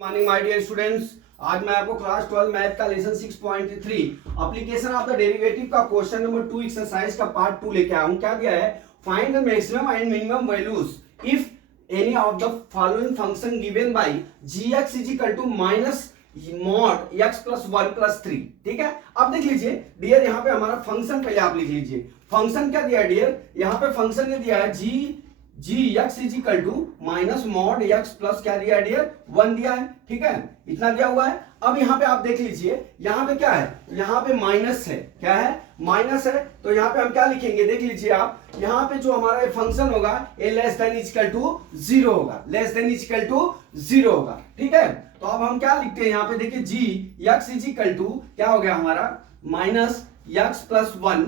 Morning my dear students. आज मैं आपको क्लास 12 मैथ का lesson 6.3 application of the derivative का क्वेश्चन नंबर 2 एक्सरसाइज का पार्ट 2 लेके आया हूं। क्या दिया है? Find the maximum and minimum values if any of the following function given by gx is equal to minus mod x plus 1 plus 3। ठीक है, अब देख लीजिए डियर, यहाँ पे हमारा फंक्शन पहले आप लिख लीजिए। फंक्शन क्या दिया है डियर? यहाँ पे फंक्शन ने दिया है g x is equal to minus mod x plus क्या दिया है डियर? 1 दिया है। ठीक है, इतना दिया हुआ है। अब यहाँ पे आप देख लीजिए, यहाँ पे क्या है? यहाँ पे माइनस है। क्या है? माइनस है। तो यहाँ पे हम क्या लिखेंगे? देख लीजिए आप, यहाँ पे जो हमारा ये फंक्शन होगा ये लेस देन इक्वल टू 0 होगा, लेस देन इक्वल टू 0 होगा। ठीक है, तो अब हम क्या लिखते हैं यहाँ पे? देखिए g x is equal to क्या हो गया हमारा? Minus x plus 1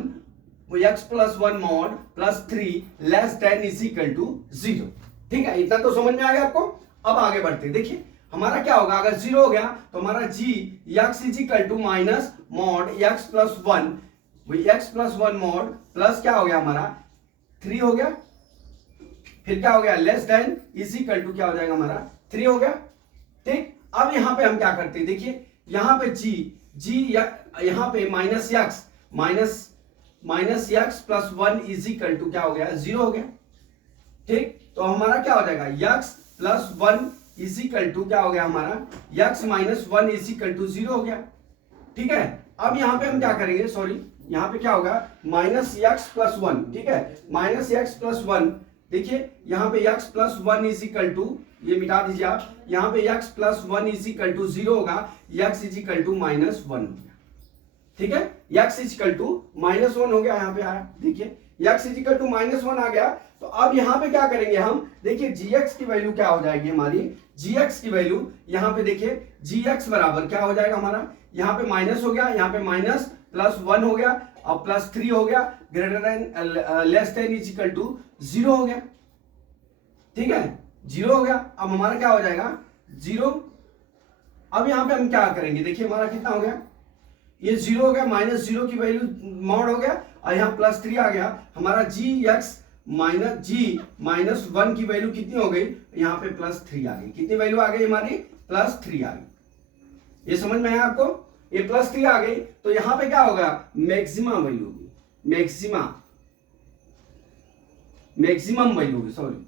x plus 1 mod plus 3 less than is equal to 0। ठीक है, इतना तो समझ में आ गया आपको। अब आगे बढ़ते हैं। देखिए हमारा क्या होगा? अगर 0 हो गया तो हमारा g x is equal to minus mod x plus 1 x plus 1 mod plus क्या हो गया हमारा? 3 हो गया। फिर क्या हो गया? Less than is equal to क्या हो जाएगा हमारा? 3 हो गया। ठीक, अब यहां पे हम क्या करते हैं? देखिए यहां पे g यहां पे minus x plus 1 is equal to क्या हो गया? 0 हो गया। ठीक, तो हमारा क्या हो जाएगा? x plus 1 is equal to क्या हो गया हमारा? x minus 1 is equal to 0 हो गया। ठीक है, अब यहां पे हम क्या करेंगे? सॉरी, यहां पे क्या होगा? Minus x plus 1। ठीक है, माइनस एक्स प्लस 1। देखिए यहां पे x plus 1 is equal to, ये मिटा दीजिए आप, यहां पे x plus 1 is equal to 0 होगा, x is equal to minus 1। ठीक है, x इक्वल टू माइनस 1 हो गया। यहाँ पे आया, देखिए x इक्वल टू माइनस 1 आ गया। तो अब यहाँ पे क्या करेंगे हम? देखिए gx की वैल्यू क्या हो जाएगी हमारी? gx की वैल्यू यहाँ पे देखिए gx बराबर क्या हो जाएगा हमारा? यहाँ पे माइनस हो गया, यहाँ पे माइनस प्लस 1 हो गया और प्लस 3 हो गया, greater than less than is equal to 0 हो गया। ठीक है, 0 हो गया। अब हमारा क्या हो जाएगा? 0। अब यहाँ पे हम क्या करेंगे? देखिए हमारा कितना हो गया? ये 0 हो गया, माइनस 0 की वैल्यू मॉड हो गया और यहाँ प्लस 3 आ गया। हमारा g माइनस 1 की वैल्यू कितनी हो गई? यहाँ पे प्लस 3 आ गई। कितनी वैल्यू आ गई हमारी? प्लस 3 आ गई। ये समझ में आया आपको? ये प्लस 3 आ गई तो यहाँ पे क्या होगा? मैक्सिमम वैल्यू होगी, मैक्सिमम वैल्यू होगी, सॉरी।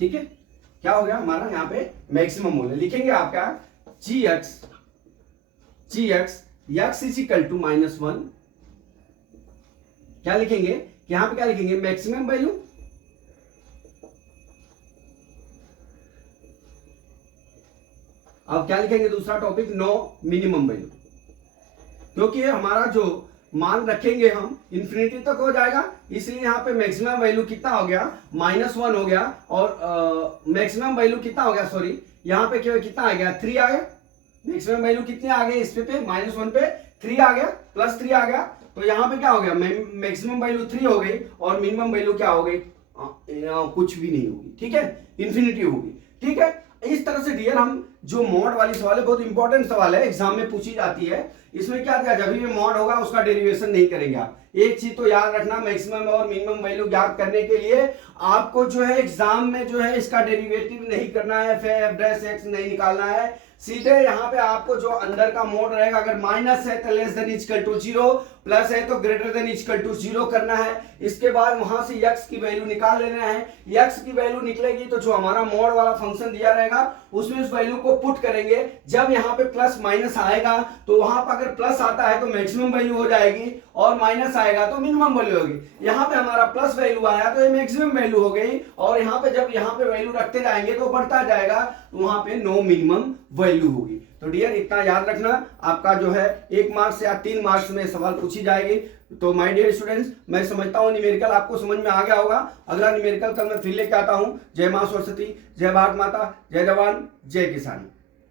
ठीक है, क्या हो गया हमारा? यहाँ पे मैक्सिमम मूल्य लिखेंगे आपका x is equal to minus 1। क्या लिखेंगे? यहां पे क्या लिखेंगे? Maximum value. अब क्या लिखेंगे? दूसरा टॉपिक नो मिनिमम वैल्यू, क्योंकि हमारा जो मान रखेंगे हम इंफिनिटी तक हो जाएगा, इसलिए यहाँ पे मैक्सिमम वैल्यू कितना हो गया? माइनस 1 हो गया। और मैक्सिमम वैल्यू कितना हो गया? सॉरी, यहाँ पे कितना आ गया? 3 आ गया। मैक्सिमम वैल्यू कितने आ गए? इस पे माइनस 1 पे 3 आ गया, प्लस 3 आ गया। तो यहाँ पे क्या हो गया? मैक्सिमम वैल्यू 3 हो गई और मिनिमम वैल्यू क्या हो गई? कुछ भी नहीं होगी। ठीक है, इंफिनिटी होगी। ठीक है, इस तरह से डियर हम जो मॉड वाली सवाल है, बहुत इंपॉर्टेंट सवाल है, एग्जाम में पूछी जाती है। इसमें क्या दिया? जब भी मॉड होगा उसका डेरिवेशन नहीं करेंगे आप। एक चीज तो याद रखना, मैक्सिमम और मिनिमम वैल्यू ज्ञात करने के लिए आपको जो है एग्जाम में जो है इसका डेरिवेटिव नहीं करना है, फिर एफ डैश एक्स नहीं निकालना है। सीधे यहाँ पे आपको जो अंदर का मोड रहेगा, अगर माइनस है तो less than equal to 0, plus है तो ग्रेटर देन इक्वल टू 0 करना है। इसके बाद वहां से x की वैल्यू निकाल लेना है। x की वैल्यू निकलेगी तो जो हमारा मोड वाला फंक्शन दिया रहेगा उसमें उस वैल्यू को पुट करेंगे। जब यहाँ पे प्लस माइनस आएगा तो वहां पर अगर प्लस आता है तो मैक्सिमम वैल्यू हो जाएगी और माइनस आएगा तो मिनिमम वैल्यू होगी। यहाँ पे हमारा प्लस वैल्यू आया तो ये मैक्सिमम वैल्यू हो गई, और यहाँ पे जब यहाँ पे वैल्यू रखते जाएंगे तो बढ़ता जाएगा, तो वहां पे नो मिनिमम वैल्यू होगी। तो डियर इतना याद रखना, आपका जो है 1 मार्क्स या 3 मार्क्स में सवाल पूछी जाएगी। तो माय डियर स्टूडेंट्स, मैं समझता हूं न्यूमेरिकल आपको समझ में आ गया होगा। अगला न्यूमेरिकल कल मैं फिर लेके आता हूं। जय मां सरस्वती, जय भारत माता, जय जवान, जय किसान।